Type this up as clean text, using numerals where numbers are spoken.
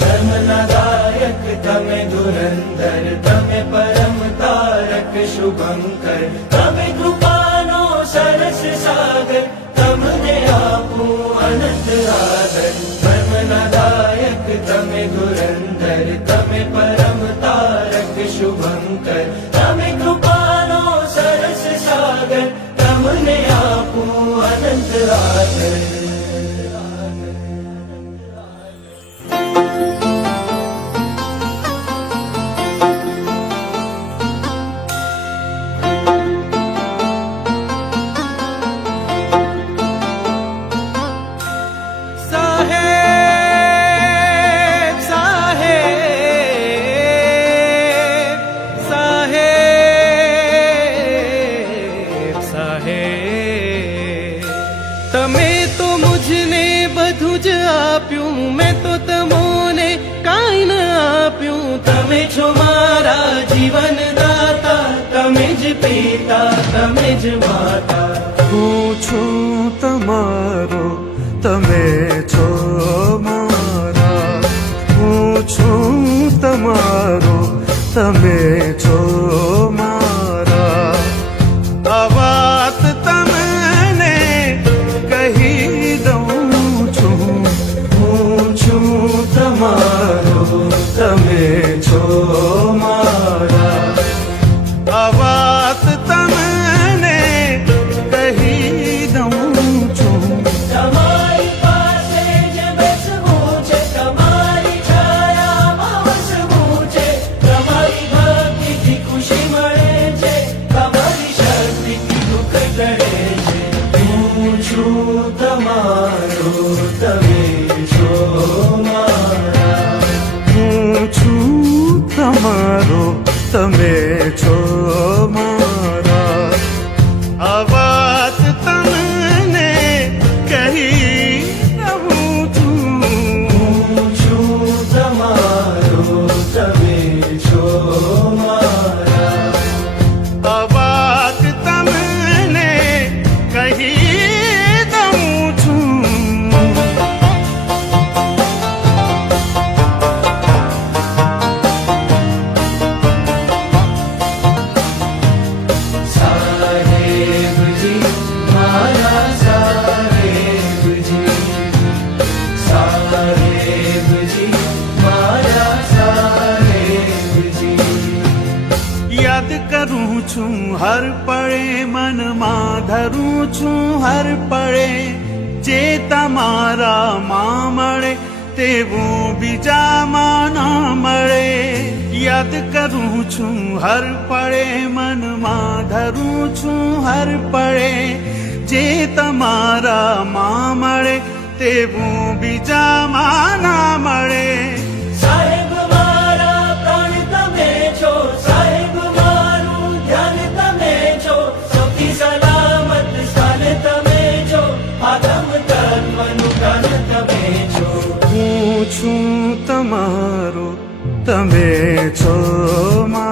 धर्मनादायक तमे धुरंधर तमे परम तारक शुभंकर तमे कृपानो सरस सागर तमने आपू अनंत आदर धर्मनादायक तमे धुरंधर तमे परम तारक शुभंकर तमे कृपानो सरस सागर तमने आपू अनंत आदर તમે તો મુझને બધું જ આપ્યું, મેં તો તમોને કાંઈ ન આપ્યું. તમે છો મારા જીવન દાતા, તમે જ પિતા, તમે જ માતા. હું છું તમારો, તમે છો મારા. હું છું તમારો, તમે છો મારા. આ વાત તમને કહી દઉં છું. હું છું તમારો, તમે છો મારા. આ વાત તમને કહી દઉં છું. તમારી પાસે જ બેસવું છે, તમારી છાયામાં વસવું છે. તમારી ભક્તિથી ખુશી મળે છે, તમારી શક્તિથી દુઃખ ટળે છે. હું છું તમારો, તમે છો મારા. હું છું તમારો, તમે છો મારા. આ વાત તમને કહી દઉં છું. હું છું તમારો, તમે છો મારા. આ વાત તમને કહી દઉં છું. સાહેબજી મારા સાહેબજી, સાહેબજી મારા સાહેબજી. યાદ કરું છું હર પળે, મનમાં ધરું છું હર પળે. જે તમારામાં મળે તેવું બીજામાં ના મળે. યાદ કરું છું હર પળે, મનમાં ધરું છું હર પળે. જે તમારામાં મળે તેવું બીજામાં ના મળે. સાહેબ મારા પ્રાણ તમે છો, સાહેબ મારું ધ્યાન તમે છો. સૌથી સલામત સ્થાન તમે છો, આદમ તત્વનું કાન તમે છો. હું છું તમારો, તમે છો મારા.